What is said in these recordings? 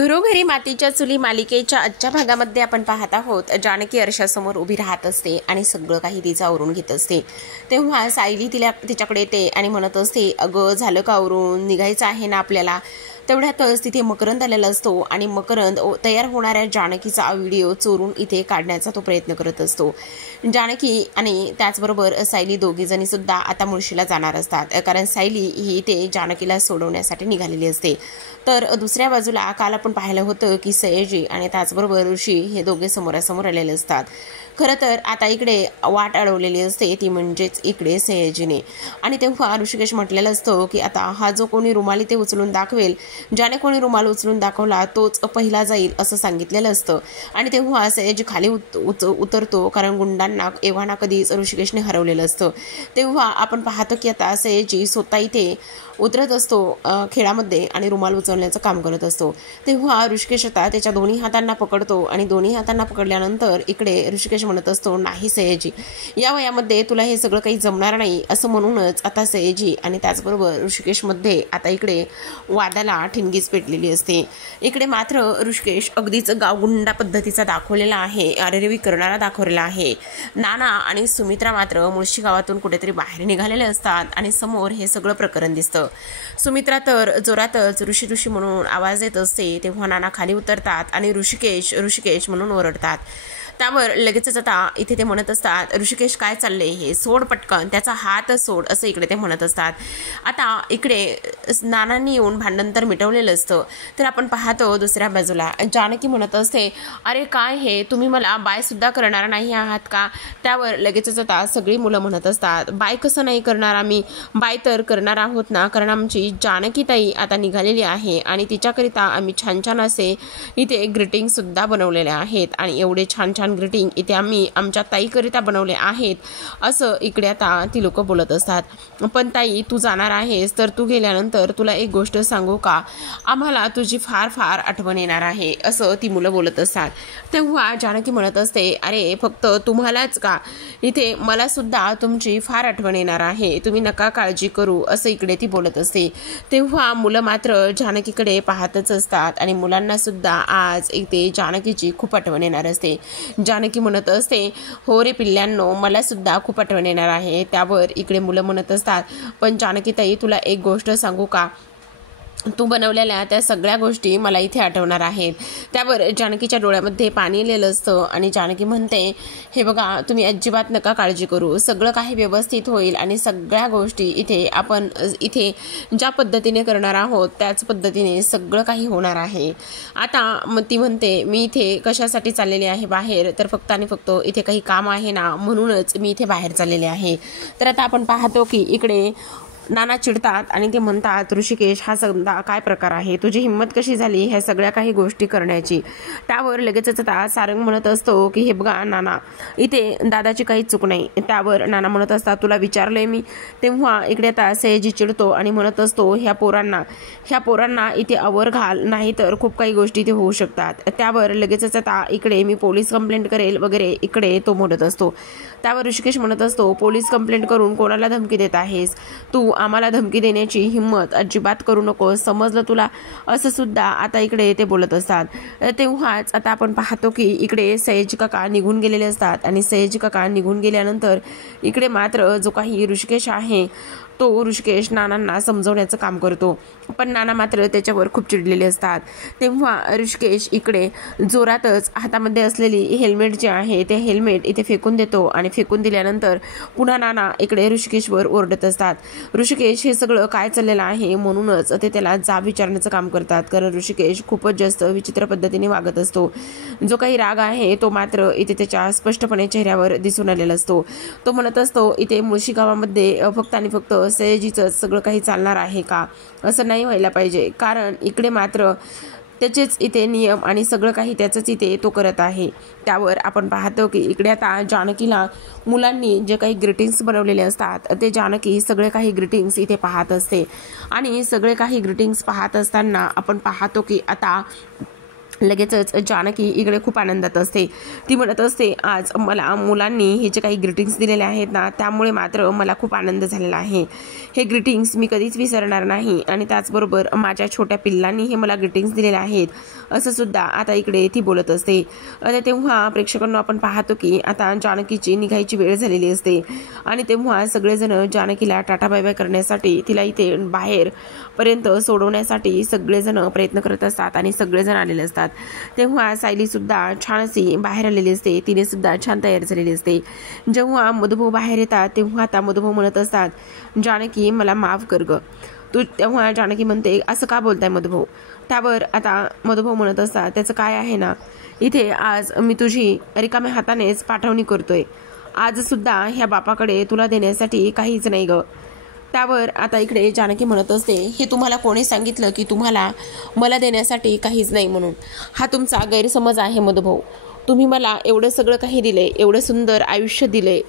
घरोघरी मातीच्या चुली मालिकेच्या आजच्या भागामध्ये आपण पाहत आहोत. जानकी आरशासमोर उभी राहत असते आणि सगळं काही तिचं आवरून घेत असते. तेव्हा सायली तिच्याकडे येते आणि म्हणत असते, अगं झालं का आवरून, निघायचं आहे ना आपल्याला. तेवढ्यातच तिथे मकरंद आलेला असतो आणि मकरंद तयार होणाऱ्या जानकीचा व्हिडिओ चोरून इथे काढण्याचा तो प्रयत्न करत असतो. जानकी आणि त्याचबरोबर सायली दोघीजणी सुद्धा आता मुळशीला जाणार असतात, कारण सायली ही इथे जानकीला सोडवण्यासाठी निघालेली असते. तर दुसऱ्या बाजूला काल आपण पाहिलं होतं की सयाजी आणि त्याचबरोबर ऋषी हे दोघे समोरासमोर आलेले असतात. खरं तर आता इकडे वाट अडवलेली असते, ती म्हणजेच इकडे सयाजीने. आणि तेव्हा ऋषिकेश म्हटलेलं असतं की आता हा जो कोणी रुमाल इथे उचलून दाखवेल, ज्याने कोणी रुमाल उचलून दाखवला तोच पहिला जाईल असं सांगितलेलं असतं. आणि तेव्हा सयाजी खाली उतरतो, कारण गुंडांना एव्हाना कधीच ऋषिकेशने हरवलेलं असतं. तेव्हा आपण पाहतो की आता सयाजी स्वतः इथे उतरत असतो खेळामध्ये आणि रुमाल उचलण्याचं काम करत असतो. तेव्हा ऋषिकेश आता त्याच्या दोन्ही हातांना पकडतो आणि दोन्ही हातांना पकडल्यानंतर इकडे ऋषिकेश म्हणत असतो, नाही सयाजी, या वयामध्ये तुला हे सगळं काही जमणार नाही असं म्हणूनच आता सयाजी आणि त्याचबरोबर ऋषिकेशमध्ये आता इकडे वादाला ठिणगीच पेटलेली असते. इकडे मात्र ऋषिकेश अगदीच गावगुंडा पद्धतीचा दाखवलेला आहे, अरेरेवी करणारा दाखवलेला आहे. नाना आणि सुमित्रा मात्र मुळशी गावातून कुठेतरी बाहेर निघालेले असतात आणि समोर हे सगळं प्रकरण दिसतं. सुमित्रा तर जोरातच ऋषी ऋषी म्हणून आवाज येत असते. तेव्हा नाना खाली उतरतात आणि ऋषिकेश ऋषिकेश म्हणून ओरडतात. त्यावर लगेचच आता इथे ते म्हणत असतात, ऋषिकेश काय चाललंय हे, सोड पटकन, त्याचा हात सोड, असं इकडे ते म्हणत असतात. आता इकडे नानांनी येऊन भांडण तर मिटवलेलं असतं. तर आपण पाहतो दुसऱ्या बाजूला जानकी म्हणत असते, अरे काय हे, तुम्ही मला बाय सुद्धा करणार नाही आहात का. त्यावर लगेचच आता सगळी मुलं म्हणत असतात, बाय कसं नाही करणार आम्ही, बाय तर करणार आहोत ना, कारण आमची जानकी ताई आता निघालेली आहे आणि तिच्याकरिता आम्ही छान छान असे इथे ग्रीटिंग सुद्धा बनवलेले आहेत आणि एवढे छान छान ग्रीटिंग इथे आम्ही आमच्या ताईकरिता बनवले आहेत, असं इकडे आता ती लोक बोलत असतात. पण ताई, तू जाणार आहेस तर तू गेल्यानंतर तुला एक गोष्ट सांगू का, आम्हाला तुझी फार फार आठवण येणार आहे, असं ती मुलं बोलत असतात. तेव्हा जानकी म्हणत असते, अरे फक्त तुम्हालाच का, इथे मला सुद्धा तुमची फार आठवण येणार आहे, तुम्ही नका काळजी करू, असं इकडे ती बोलत असते. तेव्हा मुलं मात्र जानकीकडे पाहतच असतात आणि मुलांना सुद्धा आज इथे जानकीची खूप आठवण येणार असते. जानकी म्हणत असते, हो रे पिल्ल्यांनो, मला सुद्धा खूप आठवण येणार आहे. त्यावर इकडे मुलं म्हणत असतात, पण जानकी ताई, तुला एक गोष्ट सांगू का, तू बनवलेल्या त्या सगळ्या गोष्टी मला इथे आठवणार आहेत. त्यावर जानकीच्या डोळ्यामध्ये पाणी आलेलं असतं आणि जानकी म्हणते, हे बघा, तुम्ही अजिबात नका काळजी करू, सगळं काही व्यवस्थित होईल आणि सगळ्या गोष्टी इथे आपण इथे ज्या पद्धतीने करणार आहोत त्याच पद्धतीने सगळं काही होणार आहे. आता मग ती म्हणते, मी इथे कशासाठी चाललेली आहे बाहेर, तर फक्त आणि फक्त इथे काही काम आहे ना, म्हणूनच मी इथे बाहेर चाललेले आहे. तर आता आपण पाहतो की इकडे नाना चिडतात आणि ते म्हणतात, ऋषिकेश, हा समजा काय प्रकार आहे, तुझी हिंमत कशी झाली ह्या सगळ्या काही गोष्टी करण्याची. त्यावर लगेचच आता सारंग म्हणत असतो की हे बघा नाना, इथे दादाची काही चूक नाही. त्यावर नाना म्हणत असतात, तुला विचारलंय मी. तेव्हा इकडे आता सयाजी चिडतो आणि म्हणत असतो, ह्या पोरांना इथे आवर घाल, नाही तर खूप काही गोष्टी इथे होऊ शकतात. त्यावर लगेचच आता इकडे मी पोलीस कंप्लेंट करेल वगैरे इकडे तो म्हणत असतो. त्यावर ऋषिकेश म्हणत असतो, पोलीस कंप्लेंट करून कोणाला धमकी देत आहेस तू, आम्हाला धमकी देण्याची हिंमत अजिबात करू नको, समजलं तुला, असं सुद्धा आता इकडे ते बोलत असतात. तेव्हाच आता आपण पाहतो की इकडे सयाजी काका निघून गेलेले असतात आणि सयाजी काका निघून गेल्यानंतर इकडे मात्र जो काही ऋषिकेश आहे तो ऋषिकेश नानांना समजवण्याचं काम करतो, पण नाना मात्र त्याच्यावर खूप चिडलेले असतात. तेव्हा ऋषिकेश इकडे जोरातच हातामध्ये असलेली हेल्मेट जे आहे ते हेल्मेट इथे फेकून देतो आणि फेकून दिल्यानंतर पुन्हा नाना इकडे ऋषिकेशवर ओरडत असतात. ऋषिकेश हे सगळं काय चाललेलं आहे म्हणूनच ते त्याला जाब विचारण्याचं काम करतात, कारण ऋषिकेश खूपच जास्त विचित्र पद्धतीने वागत असतो. जो काही राग आहे तो मात्र इथे त्याच्या स्पष्टपणे चेहऱ्यावर दिसून आलेला असतो. तो म्हणत असतो, इथे मुळशी गावामध्ये फक्त आणि फक्त सयाजीचं सगळं काही चालणार आहे का, असं नाही व्हायला पाहिजे, कारण इकडे मात्र त्याचेच इथे नियम आणि सगळं काही त्याचंच इथे तो करत आहे. त्यावर आपण पाहतो की इकडे आता जानकीला मुलांनी जे काही ग्रीटिंग्स बनवलेले असतात ते जानकी सगळे काही ग्रीटिंग्स इथे पाहत असते आणि सगळे काही ग्रीटिंग्स पाहत असताना आपण पाहतो की आता लगेचच जानकी इकडे खूप आनंदात असते. ती म्हणत असते, आज मला मुलांनी हे जे काही ग्रीटिंग्स दिलेले आहेत ना, त्यामुळे मात्र मला खूप आनंद झालेला आहे. हे ग्रीटिंग्स मी कधीच विसरणार नाही आणि त्याचबरोबर माझ्या छोट्या पिल्लांनी हे मला ग्रीटिंग्स दिलेले आहेत, असं सुद्धा आता इकडे ती बोलत असते. आता तेव्हा प्रेक्षकांना आपण पाहतो की आता जानकीची निघायची वेळ झालेली असते आणि तेव्हा सगळेजण जानकीला टाटा बाय बाय करण्यासाठी तिला इथे बाहेरपर्यंत सोडवण्यासाठी सगळेजण प्रयत्न करत असतात आणि सगळेजण आलेले असतात. तेव्हा सायली सुद्धा छान अशी बाहेर आलेली असते. तिने सुद्धा छान तयार झालेली असते. जेव्हा मधुभाऊ बाहेर येतात तेव्हा आता मधुभाऊ म्हणत असतात, जानकी मला माफ कर ग तू. तेव्हा जानकी म्हणते, असं का बोलताय मधुभाऊ? त्यावर आता मधुभाऊ म्हणत असतात, त्याचं काय आहे ना, इथे आज मी तुझी रिकाम्या हातानेच पाठवणी करतोय. आज सुद्धा ह्या बापाकडे तुला देण्यासाठी काहीच नाही ग. त्यावर आता इकडे जानकी म्हणत असते, हे तुम्हाला कोणी सांगितलं की तुम्हाला मला देण्यासाठी काहीच नाही म्हणून? हा तुमचा गैरसमज आहे मधुभाऊ. तुम्ही मला एवढं सगळं काही दिले, एवढं सुंदर आयुष्य दिले,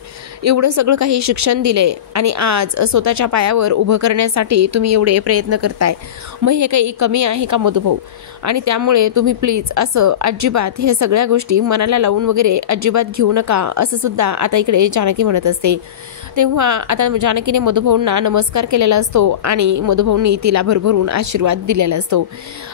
एवढं सगळं काही शिक्षण दिले आणि आज स्वतःच्या पायावर उभं करण्यासाठी तुम्ही एवढे प्रयत्न करताय. मग हे काही कमी आहे का मधुभाऊ? आणि त्यामुळे तुम्ही प्लीज असं अजिबात हे सगळ्या गोष्टी मनाला लावून वगैरे अजिबात घेऊ नका, असं सुद्धा आता इकडे जानकी म्हणत असते. तेव्हा आता जानकीने मधुभाऊंना नमस्कार केलेला असतो आणि मधुभाऊंनी तिला भरभरून आशीर्वाद दिलेला असतो.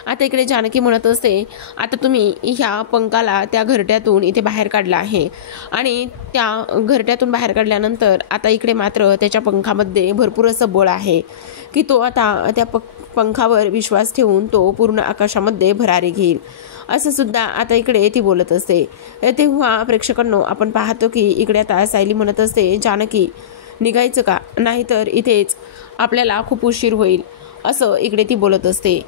आता इकडे जानकी म्हणत असते, आता तुम्ही ह्या पंखाला त्या घरट्यातून इथे बाहेर काढला आहे आणि त्या घरट्यातून बाहेर काढल्यानंतर आता इकडे मात्र त्याच्या पंखामध्ये भरपूर असं बळ आहे की तो आता त्या पंखावर विश्वास ठेवून तो पूर्ण आकाशामध्ये भरारी घेईल, असं सुद्धा आता इकडे ती बोलत असते. तेव्हा प्रेक्षकांनो आपण पाहतो की इकडे आता सायली म्हणत असते, जानकी निघायचं का, नाहीतर इथेच आपल्याला खूप उशीर होईल, असं इकडे ती बोलत असते.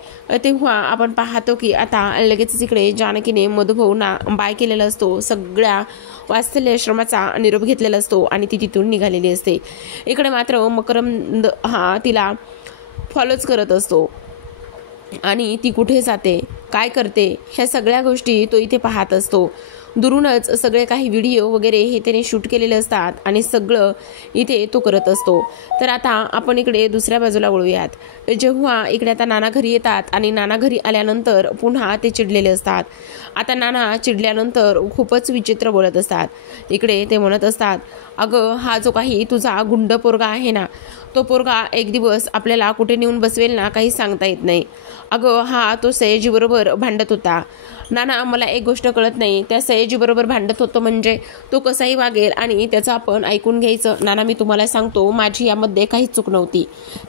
तेव्हा आपण पाहतो की आता लगेचच इकडे जानकीने मधुभाऊंना बाय केलेला असतो, सगळ्या वात्सल्य आश्रमाचा निरोप घेतलेला असतो आणि ती तिथून निघालेली असते. इकडे मात्र मकरंद हा तिला फॉलोच करत असतो आणि ती कुठे जाते, काय करते, ह्या सगळ्या गोष्टी तो इथे पाहत असतो. दुरूनच सगळे काही व्हिडिओ वगैरे हे त्याने शूट केलेले असतात आणि सगळं इथे तो करत असतो. तर आता आपण इकडे दुसऱ्या बाजूला वळूयात. जेव्हा इकडे आता नाना घरी येतात आणि नाना घरी आल्यानंतर पुन्हा ते चिडलेले असतात. आता नाना चिडल्यानंतर खूपच विचित्र बोलत असतात. इकडे ते म्हणत असतात, अगं हा जो काही तुझा गुंड पोरगा आहे ना, तो पोरगा एक दिवस आपल्याला कुठे नेऊन बसवेल ना, काही सांगता येत नाही. अगं हा तो सयाजीबरोबर भांडत होता. नाना मला एक गोष्ट कळत नाही, त्या सयाजीबरोबर भांडत होतो म्हणजे तो कसाही वागेल आणि त्याचं आपण ऐकून घ्यायचं. नाना मी तुम्हाला सांगतो, माझी यामध्ये काहीच चूक नव्हती.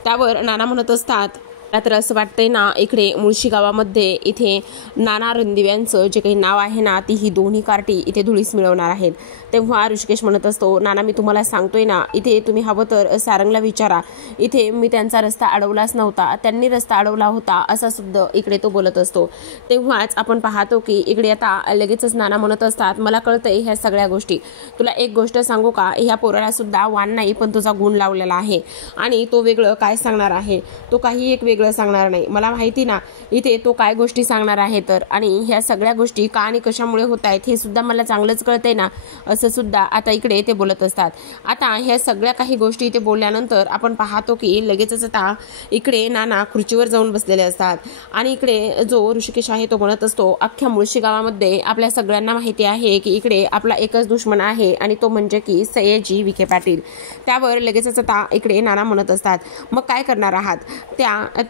त्यावर नाना म्हणत असतात, मला तर असं वाटतंय ना, इकडे मुळशी गावामध्ये इथे नाना रणदिव्यांचं जे काही नाव आहे ना, ती ही दोन्ही कार्टी इथे धुळीस मिळवणार आहेत. तेव्हा ऋषिकेश म्हणत असतो, नाना मी तुम्हाला सांगतोय ना, इथे तुम्ही हवं तर सारंगला विचारा, इथे मी त्यांचा रस्ता अडवलाच नव्हता, त्यांनी रस्ता अडवला होता, असा सुद्धा इकडे तो बोलत असतो. तेव्हाच आपण पाहतो की इकडे आता लगेचच नाना म्हणत असतात, मला कळतंय ह्या सगळ्या गोष्टी. तुला एक गोष्ट सांगू का, ह्या पोराला सुद्धा वाण नाही पण तुझा गुण लावलेला आहे आणि तो वेगळं काय सांगणार आहे, तो काही एक वेगळं सांगणार नाही. मला माहिती ना इथे तो काय गोष्टी सांगणार आहे तर, आणि ह्या सगळ्या गोष्टी का आणि कशामुळे होत आहेत हे सुद्धा मला चांगलंच कळतंय ना, असं सुद्धा आता इकडे ते बोलत असतात. आता ह्या सगळ्या काही गोष्टी इथे बोलल्यानंतर आपण पाहतो की लगेचच आता इकडे नाना खुर्चीवर जाऊन बसलेले असतात आणि इकडे जो ऋषिकेश आहे तो म्हणत असतो, अख्ख्या मुळशी गावामध्ये आपल्या सगळ्यांना माहिती आहे की इकडे आपला एकच दुश्मन आहे आणि तो म्हणजे की सयाजी विखे पाटील. त्यावर लगेचच आता इकडे नाना म्हणत असतात, मग काय करणार आहात,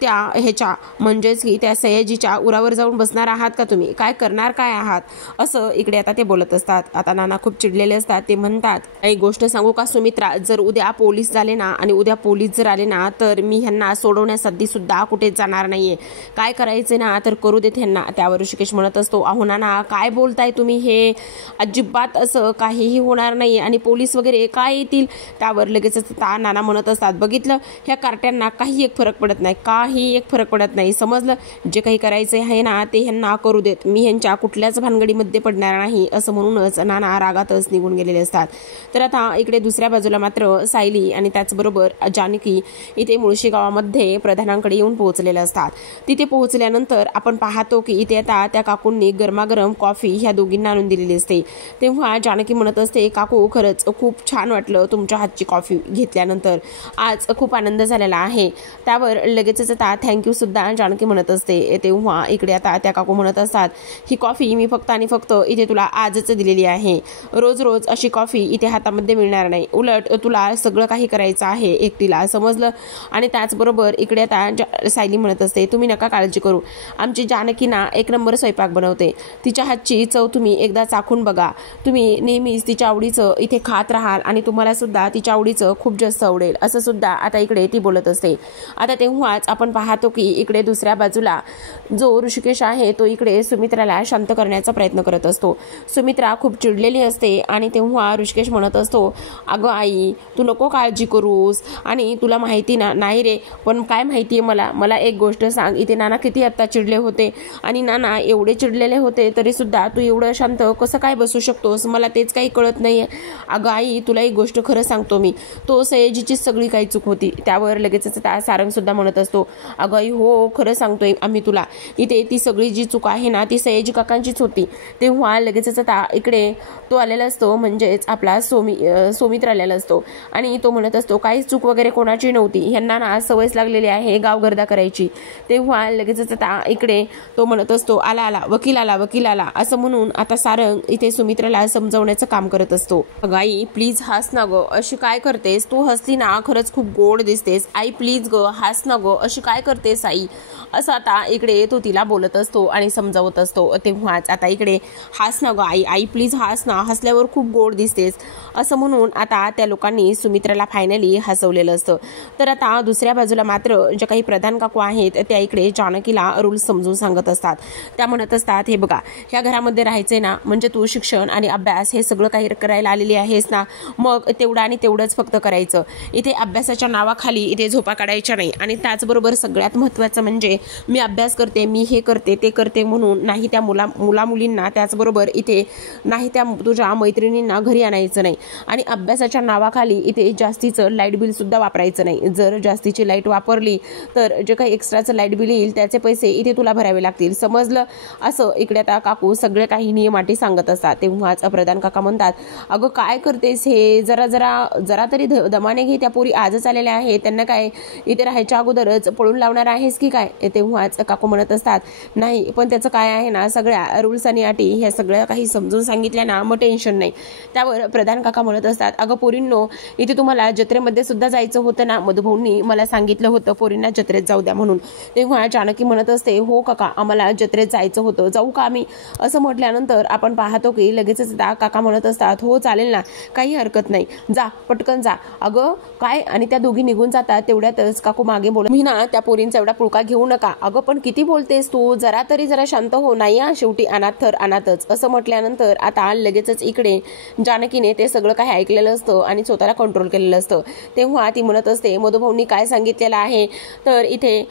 त्या ह्याच्या म्हणजेच की त्या सयाजीच्या उरावर जाऊन बसणार आहात का तुम्ही, काय करणार काय आहात, असं इकडे आता ते बोलत असतात. आता नाना खूप चिडलेले असतात. ते म्हणतात, एक गोष्ट सांगू का सुमित्रा, जर उद्या पोलीस झाले ना आणि उद्या पोलीस जर आले ना तर मी ह्यांना सोडवण्यासाठी सुद्धा कुठेच जाणार नाहीये, काय करायचे ना तर करू देत ह्यांना. त्यावर ऋषिकेश म्हणत असतो, अहो नाना काय बोलताय तुम्ही, हे अजिबात असं काहीही होणार नाही आणि पोलीस वगैरे काय येतील. त्यावर लगेचच नाना म्हणत असतात, बघितलं ह्या कार्ट्यांना काही एक फरक पडत नाही, काही एक फरक पडत नाही, समजलं, जे काही करायचं आहे ना ते ह्यांना करू देत, मी ह्यांच्या कुठल्याच भानगडीमध्ये पडणार नाही, असं म्हणूनच नाना रागातच निघून गेलेले असतात. तर आता इकडे दुसऱ्या बाजूला मात्र सायली आणि त्याचबरोबर जानकी इथे मुळशी गावामध्ये प्रधानांकडे येऊन पोहोचलेले असतात. तिथे पोहोचल्यानंतर आपण पाहतो की इथे आता त्या काकूंनी गरमागरम कॉफी ह्या दोघींना आणून दिलेली असते. तेव्हा जानकी म्हणत असते, काकू खरंच खूप छान वाटलं तुमच्या हातची कॉफी घेतल्यानंतर, आज खूप आनंद झालेला आहे. त्यावर लगेचच आता थँक्यू सुद्धा जानकी म्हणत असते. तेव्हा इकडे आता त्या काकू म्हणत असतात, ही कॉफी मी फक्त आणि फक्त इथे तुला आजच दिलेली आहे. रोज रोज अशी कॉफी इथे हातामध्ये मिळणार नाही. उलट तुला सगळं काही करायचं आहे एकटीला, समजलं. आणि त्याचबरोबर इकडे आता सायली म्हणत असते, तुम्ही नका काळजी करू, आमची जानकी ना एक नंबर स्वयंपाक बनवते. तिच्या हातची चव तुम्ही एकदा चाखून बघा. तुम्ही नेहमीच तिच्या आवडीचं इथे खात राहाल आणि तुम्हाला सुद्धा तिच्या आवडीचं खूप जास्त आवडेल, असं सुद्धा आता इकडे ती बोलत असते. आता तेव्हाच आपण पाहतो की इकडे दुसऱ्या बाजूला जो ऋषिकेश आहे तो इकडे सुमित्राला शांत करण्याचा प्रयत्न करत असतो. सुमित्रा खूप चिडलेली असते आणि तेव्हा ऋषिकेश म्हणत असतो, अगं आई तू नको काळजी करूस, आणि तुला माहिती ना नाही रे, पण काय माहिती आहे मला एक गोष्ट सांग, इथे नाना किती आत्ता चिडले होते आणि नाना एवढे चिडलेले होते तरी सुद्धा तू एवढं शांत कसं काय बसू शकतोस, मला तेच काही कळत नाही. अगं आई तुला एक गोष्ट खरं सांगतो मी, तो सयाजीची सगळी काही चूक होती. त्यावर लगेचच सारंग सुद्धा म्हणत असतो, अगं आई हो खरं सांगतोय आम्ही तुला, इथे ती सगळी जी चूक आहे ना ती सयाजी काकांचीच होती. तेव्हा लगेचच आता इकडे तो आलेला असतो, म्हणजेच आपला सोमित्र आलेला असतो आणि तो म्हणत असतो, काही चूक वगैरे कोणाची नव्हती, ह्यांना ना सवयच लागलेली आहे गावगर्दा करायची. तेव्हा लगेचच आता इकडे तो म्हणत असतो, आला वकील आला असं म्हणून आता सारंग इथे सुमित्राला समजावण्याचं काम करत असतो. अगं आई प्लीज हस ना गं, अशी काय करतेस तू, हसली ना खरंच खूप गोड दिसतेस. आई प्लीज ग हस ना गं, अशी काय करतेस आई, असं आता इकडे तो तिला बोलत असतो आणि समजावत असतो. तेव्हाच आता इकडे हस ना गं आई प्लीज हस ना, हसल्यावर खूप गोड दिसतेस, असं म्हणून आता त्या लोकांनी सुमित्राला फायनली हसवलेलं असतं. तर आता दुसऱ्या बाजूला मात्र ज्या काही प्रधान काकू आहेत त्या इकडे जानकीला रूल्स समजून सांगत असतात. त्या म्हणत असतात, हे बघा ह्या घरामध्ये राहायचंय ना म्हणजे तू शिक्षण आणि अभ्यास हे सगळं काही करायला आलेली आहेस ना, मग तेवढं आणि तेवढंच फक्त करायचं. इथे अभ्यासाच्या नावाखाली इथे झोपा काढायच्या नाही. आणि त्याचबरोबर सगळ्यात महत्त्वाचं म्हणजे मी अभ्यास करते, मी हे करते ते करते म्हणून नाही त्या मुलींना त्याचबरोबर इथे नाही त्या तुझ्या मैत्रिणींना घरी आणायचं नाही. आणि अभ्यासाच्या नावाखाली इथे जास्तीचं लाईट बिल सुद्धा वापरायचं नाही. जर जास्तीची लाईट वापरली तर जे काही एक्स्ट्राचं लाईट बिल येईल त्याचे पैसे इथे तुला भरावे लागतील, समजलं. असं इकडे आता काकू सगळे काही नियमाटी सांगत असतात. तेव्हाच प्रधान काका म्हणतात, अगं काय करतेस हे, जरा तरी दमाने घे, त्या पोरी आजच आलेल्या आहेत, त्यांना काय इथे राहायच्या अगोदरच पळून लावणार आहेस की काय. तेव्हाच काकू म्हणत असतात, नाही पण त्याचं काय आहे ना, सगळ्या रूल्स आणि अटी ह्या सगळ्या काही समजून सांगितल्या ना मग टेन्शन नाही. त्यावर प्रधान काका म्हणत असतात, अगं पोरींनो इथे तुम्हाला जत्रेमध्ये सुद्धा जायचं होतं ना, मधुभाऊंनी मला सांगितलं होतं पोरींना जत्रेत जाऊ द्या म्हणून. तेव्हा जानकी म्हणत असते, हो काका आम्हाला जत्रेत जायचं होतं, जाऊ का आम्ही, असं म्हटल्यानंतर आपण पाहतो की लगेचच काका म्हणत असतात, हो चालेल ना काही हरकत नाही, जा पटकन जा. अगं काय, आणि त्या दोघी निघून जातात. तेवढ्यातच काकू मागे बोलत, मी ना त्या पोरींचा एवढा पुळका घेऊ नका. अगं पण किती बोलतेस तू, जरा शांत हो. नाही शेवटी अनाथ तर अनाथच, असं म्हटल्यानंतर आता लगेचच इकडे जानकीने ते सगळं काही ऐकलेलं असतं आणि स्वतःला कंट्रोल केलेलं असतं. तेव्हा ती म्हणत असते, मधुभाऊंनी काय सांगितलेलं आहे तर इथे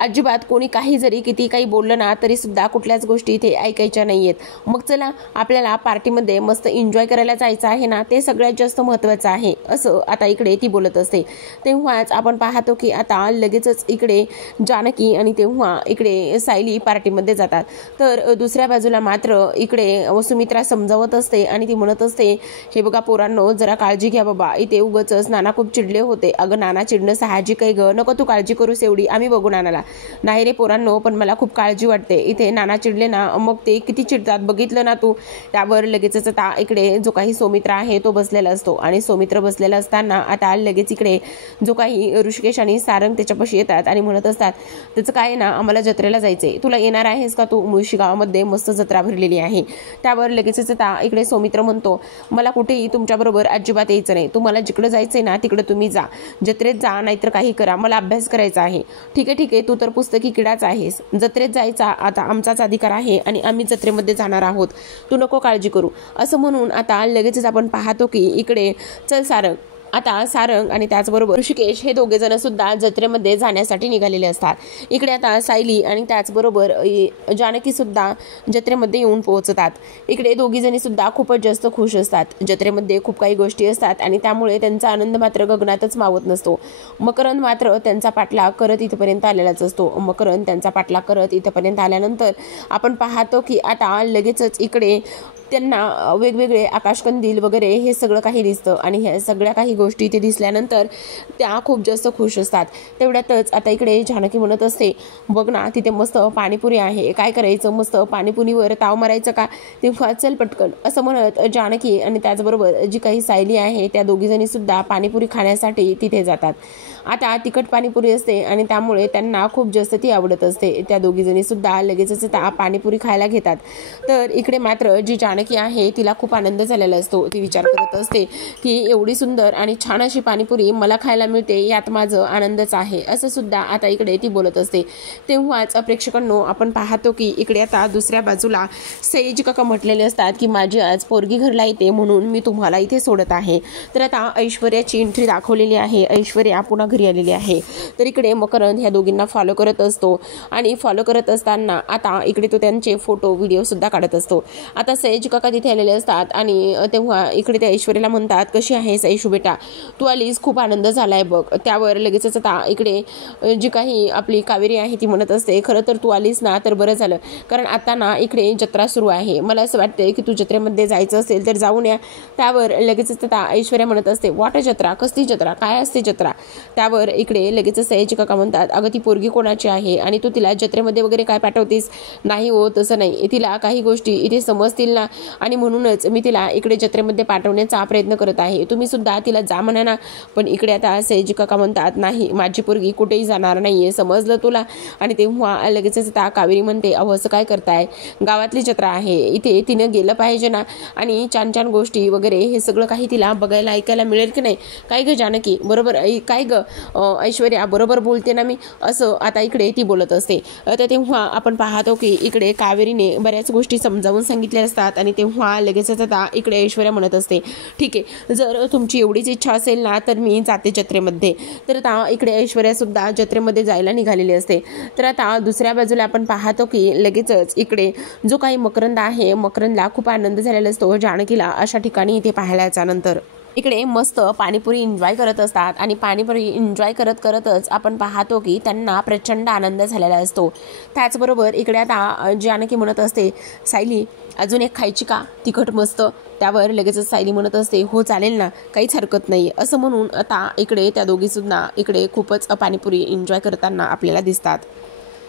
अजिबात कोणी काही जरी किती काही बोललं ना तरी सुद्धा कुठल्याच गोष्टी इथे ऐकायच्या नाहीयेत. मग चला आपल्याला पार्टीमध्ये मस्त एन्जॉय करायला जायचं आहे ना, ते सगळ्यात जास्त महत्त्वाचं आहे, असं आता इकडे ती बोलत असते. तेव्हाच आपण पाहतो की आता लगेचच इकडे जानकी आणि तेव्हा इकडे सायली पार्टीमध्ये जातात. तर दुसऱ्या बाजूला मात्र इकडे सुमित्रा समजावत असते आणि ती म्हणत असते, हे बघा पोरांनो जरा काळजी घ्या बाबा, इथे उगाचच नाना खूप चिडले होते. अगं नाना चिडणं साहजिक आहे ग, नको तू काळजी करूस एवढी, आम्ही बघू नानाला. नाही रे पोरांनो, पण मला खूप काळजी वाटते, इथे नाना चिडले ना मग ते किती चिडतात बघितलं ना तू. त्यावर लगेचच आता इकडे जो काही सौमित्र आहे तो बसलेला असतो आणि सौमित्र बसलेला असताना आता लगेच इकडे जो काही ऋषिकेश आणि सारंग त्याच्यापाशी येतात आणि म्हणत असतात, त्याचं काय ना आम्हाला जत्रेला जायचंय, तुला येणार आहेस का तू, मुळशी गावामध्ये मस्त जत्रा भरलेली आहे. त्यावर लगेचच आता इकडे सौमित्र म्हणतो, मला कुठेही तुमच्याबरोबर अजिबात यायचं नाही, तुम्हाला जिकडे जायचंय ना तिकडे तुम्ही जा, जत्रेत जा नाहीतर काही करा, मला अभ्यास करायचा आहे. ठीक आहे तू तर पुस्तकी किडाच आहेस, जत्रेत जायचा आता आमचाच अधिकार आहे आणि आम्ही जत्रेमध्ये जाणार आहोत, तू नको काळजी करू, असं म्हणून आता लगेचच आपण पाहतो की इकडे चल सारंग, आता सारंग आणि त्याचबरोबर ऋषिकेश हे दोघे जण सुद्धा जत्रेमध्ये जाण्यासाठी निघालेले असतात. इकडे आता सायली आणि त्याचबरोबर जानकी सुद्धा जत्रेमध्ये येऊन पोहोचतात. इकडे दोघी जणी सुद्धा खूपच जास्त खुश असतात. जत्रेमध्ये खूप काही गोष्टी असतात आणि त्यामुळे त्यांचा आनंद मात्र गगनातच मावत नसतो. मकरंद मात्र त्यांचा पाठलाग करत इथपर्यंत आलेलाच असतो. मकरंद त्यांचा पाठलाग करत इथपर्यंत आल्यानंतर आपण पाहतो की आता लगेचच इकडे त्यांना वेगवेगळे आकाशकंदील वगैरे हे सगळं काही दिसतं आणि ह्या सगळ्या काही गोष्टी ते दिसल्यानंतर त्या खूप जास्त खुश असतात. तेवढ्यातच आता इकडे जानकी म्हणत असते, बघ ना तिथे मस्त पाणीपुरी आहे, काय करायचं, मस्त पाणीपुरीवर ताव मारायचं का, तेव्हा चल पटकन असं म्हणत जानकी आणि त्याचबरोबर जी काही सायली आहे त्या दोघीजणी सुद्धा पाणीपुरी खाण्यासाठी तिथे जातात. आता तिखट पाणीपुरी असते आणि त्यामुळे त्यांना खूप जास्त ती आवडत असते. त्या दोघीजणी सुद्धा लगेचच पाणीपुरी खायला घेतात. तर इकडे मात्र जी जानकी आहे तिला खूप आनंद झालेला असतो. ती विचार करत असते की एवढी सुंदर आणि छान अशी पाणीपुरी मला खायला मिळते, यात माझं आनंदच आहे, असं सुद्धा आता इकडे ती बोलत असते. तेव्हाच प्रेक्षकांनो आपण पाहतो की इकडे आता दुसऱ्या बाजूला सयाजी काका म्हटलेले असतात की माझी आज पोरगी घरला येते म्हणून मी तुम्हाला इथे सोडत आहे. तर आता ऐश्वर्याची एंट्री दाखवलेली आहे. ऐश्वर्या पुन्हा घरी आलेली आहे. तर इकडे मकरंद ह्या दोघींना फॉलो करत असतो आणि फॉलो करत असताना आता इकडे तो त्यांचे फोटो व्हिडिओ सुद्धा काढत असतो. आता सयाजी काका तिथे आलेले असतात आणि तेव्हा इकडे ते ऐश्वर्याला म्हणतात, कशी आहेस ऐशू बेटा, तू आलीस, खूप आनंद झालाय बघ. त्यावर लगेचच आता इकडे जी काही आपली कावेरी आहे ती म्हणत असते, खरं तर तू आलीस ना तर बरं झालं, कारण आता ना इकडे जत्रा सुरू आहे, मला असं वाटतंय की तू जत्रेमध्ये जायचं असेल तर जाऊन या. त्यावर लगेचच आता ऐश्वर्या म्हणत असते, वाट जत्रा, कसली जत्रा, काय असते जत्रा. त्यावर इकडे लगेच सयाजी काका म्हणतात, अगं ती पोरगी कोणाची आहे आणि तू तिला जत्रेमध्ये वगैरे काय पाठवतेस. नाही हो तसं नाही, तिला काही गोष्टी इथे समजतील ना आणि म्हणूनच मी तिला इकडे जत्रेमध्ये पाठवण्याचा प्रयत्न करत आहे, तुम्ही सुद्धा तिला जा म्हणा ना. पण इकडे आता सयाजी काका म्हणतात, नाही माझी पोरगी कुठेही जाणार नाहीये, समजलं तुला. आणि तेव्हा लगेचच आता कावेरी म्हणते, अहो असं काय करताय, गावातली जत्रा आहे, इथे तिनं गेलं पाहिजे ना आणि छान छान गोष्टी वगैरे हे सगळं काही तिला बघायला ऐकायला मिळेल की नाही. काय ग जानकी, बरोबर काय ग ऐश्वर्या, बरोबर बोलते ना मी, असं आता इकडे ती बोलत असते. तर तेव्हा आपण पाहतो की इकडे कावेरीने बऱ्याच गोष्टी समजावून सांगितल्या असतात आणि तेव्हा लगेचच आता इकडे ऐश्वर्या म्हणत असते, ठीक आहे जर तुमची एवढीच इच्छा असेल ना तर मी जाते जत्रेमध्ये. तर आता इकडे ऐश्वर्या सुद्धा जत्रेमध्ये जायला निघालेली असते. तर आता दुसऱ्या बाजूला आपण पाहतो की लगेचच इकडे जो काही मकरंद आहे, मकरंदला खूप आनंद झालेला असतो जानकीला अशा ठिकाणी इथे पाहायला याच्यानंतर. इकडे मस्त पाणीपुरी एन्जॉय करत असतात आणि पाणीपुरी एन्जॉय करत करतच आपण पाहतो की त्यांना प्रचंड आनंद झालेला असतो. त्याचबरोबर इकडे आता जानकी म्हणत असते, सायली अजून एक खायची का, तिखट मस्त. त्यावर लगेचच सायली म्हणत असते, हो चालेल ना, काहीच हरकत नाही, असं म्हणून आता इकडे त्या दोघीसुद्धा इकडे खूपच पाणीपुरी एन्जॉय करताना आपल्याला दिसतात.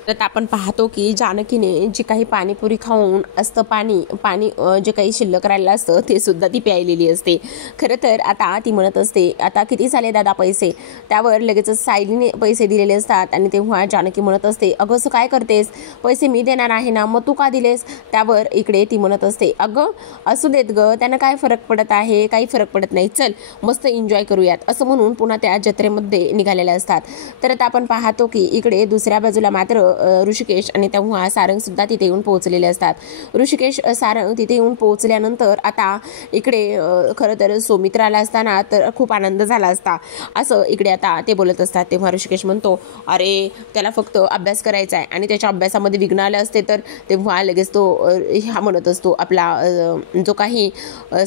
तर आपण पाहतो की जानकीने जी काही पाणीपुरी खाऊन असतं पाणी जे काही शिल्लक राहिलं असतं ते सुद्धा ती प्यायलेली असते. खरं तर आता ती म्हणत असते, आता किती झाले दादा पैसे. त्यावर लगेचच सायलीने पैसे दिलेले असतात आणि तेव्हा जानकी म्हणत असते, अगं असं काय करतेस, पैसे मी देणार आहे ना, मग तू का दिलेस. त्यावर इकडे ती म्हणत असते, अगं असू देत ग, त्यांना काय फरक पडत आहे, काही फरक पडत नाही, चल मस्त एन्जॉय करूयात, असं म्हणून पुन्हा त्या जत्रेमध्ये निघालेल्या असतात. तर आता आपण पाहतो की इकडे दुसऱ्या बाजूला मात्र ऋषिकेश आणि तेव्हा सारंग सुद्धा तिथे येऊन पोहोचलेले असतात. ऋषिकेश सारंग तिथे येऊन पोहोचल्यानंतर आता इकडे खरं तर सौमित्राला असताना तर खूप आनंद झाला असता असं इकडे आता ते बोलत असतात. तेव्हा ऋषिकेश म्हणतो, अरे त्याला फक्त अभ्यास करायचा आहे आणि त्याच्या अभ्यासामध्ये विघ्न आले असते तर. तेव्हा लगेच तो हा म्हणत असतो, आपला जो काही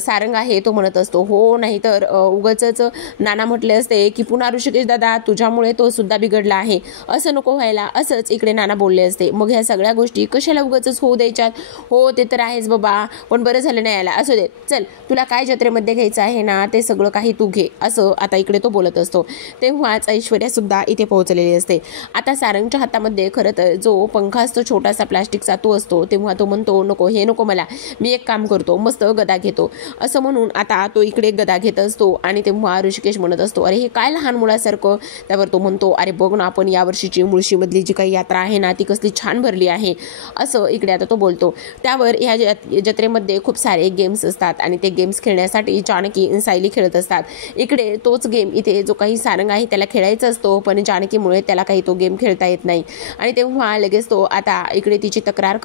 सारंग आहे तो म्हणत असतो, हो नाही तर उगाचच नाना म्हटले असते की पुन्हा ऋषिकेश दादा तुझ्यामुळे तो सुद्धा बिघडला आहे, असं नको व्हायला, असंच इकडे नाना बोलले असते. मग ह्या सगळ्या गोष्टी कशाला उगाचच होऊ द्यायच्यात. हो ते तर आहेच बाबा, पण बरं झालं नाही आला, असू दे, चल तुला काय जत्रेमध्ये घ्यायचं आहे ना ते सगळं काही तू घे, असं आता इकडे तो बोलत असतो. तेव्हाच ऐश्वर्या सुद्धा इथे पोहोचलेली असते. आता सारंगच्या हातामध्ये खरं तर जो पंखा असतो छोटासा प्लास्टिकचा तो असतो. तेव्हा तो म्हणतो, नको हे नको मला, मी एक काम करतो, मस्त गदा घेतो, असं म्हणून आता तो इकडे गदा घेत असतो. आणि तेव्हा ऋषिकेश म्हणत असतो, अरे हे काय लहान मुलासारखं. त्यावर तो म्हणतो, अरे बघ ना आपण यावर्षीची मुळशीमधली जी काही यात्रा आहे ना ती कसली छान भरली आहे, असं इकडे आता तो बोलतो. त्यावर ह्या जत्रेमध्ये खूप सारे गेम्स असतात आणि ते गेम्स खेळण्यासाठी जानकी सायली खेळत असतात. इकडे तोच गेम इथे जो काही सारंग आहे त्याला खेळायचा असतो, पण जानकीमुळे त्याला काही तो गेम खेळता येत नाही. आणि तेव्हा लगेच तो आता इकडे तिची तक्रार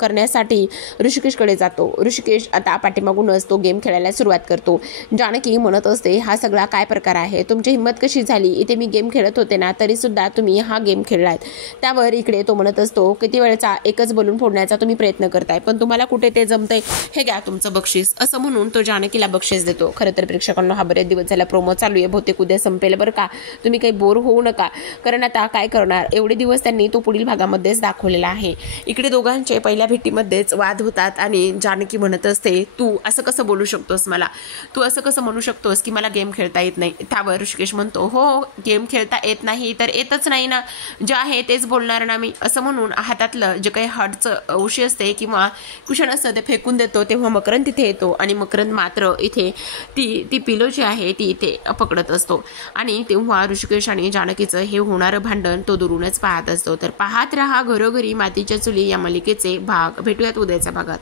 करण्यासाठी ऋषिकेशकडे जातो. ऋषिकेश आता पाठीमागूनच तो गेम खेळायला सुरुवात करतो. जानकी म्हणत असते, हा सगळा काय प्रकार आहे, तुमची हिंमत कशी झाली, इथे मी गेम खेळत होते ना तरी सुद्धा तुम्ही हा गेम खेळलात. त्यावर तर इकडे तो म्हणत असतो, किती वेळचा एकच बलून फोडण्याचा तुम्ही प्रयत्न करताय, पण तुम्हाला कुठे ते जमतंय, हे घ्या तुमचं बक्षीस, असं म्हणून तो जानकीला बक्षीस देतो. खरं तर प्रेक्षकांना हा बरेच दिवस झाला प्रोमो चालू आहे, बहुतेक उद्या संपेल बरं का. तुम्ही काही बोर होऊ नका, कारण आता काय करणार, एवढे दिवस त्यांनी तो पुढील भागामध्येच दाखवलेला आहे. इकडे दोघांचे पहिल्या भेटीमध्येच वाद होतात आणि जानकी म्हणत असते, तू असं कसं बोलू शकतोस मला, तू असं कसं म्हणू शकतोस की मला गेम खेळता येत नाही. त्यावर ऋषिकेश म्हणतो, हो गेम खेळता येत नाही तर येतच नाही ना, जे आहे तेच बोलणार ना मी, असं म्हणून हातातलं जे काही हार्टचं औषध असते किंवा कुशन असतं ते फेकून देतो. तेव्हा मकरंद तिथे येतो आणि मकरंद मात्र इथे ती पिलो जी आहे ती इथे पकडत असतो आणि तेव्हा ऋषिकेश आणि जानकीचं हे होणारं भांडण तो दुरूनच पाहत असतो. तर पाहत रहा घरोघरी मातीच्या चुली या मालिकेचे भाग. भेटूयात उद्याच्या भागात.